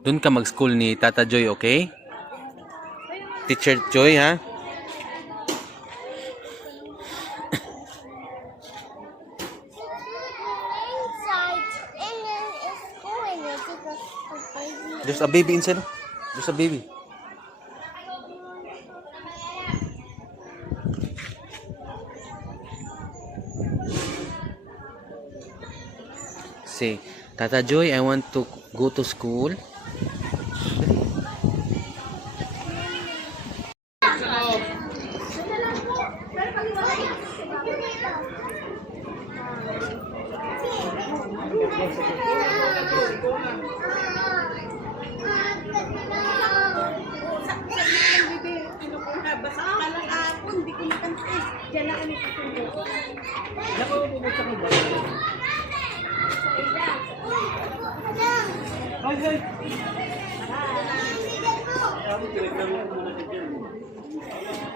Doon ka mag-school ni Tata Joy, okay? Teacher Joy, ha? There's a baby inside. There's a baby. Say, Tata Joy, I want to go to school. Basta ka lang ako, hindi ko nakantis. Diyan na kami tutulog. Naku, pumunta ko ba? Hoy, hoy! Hi!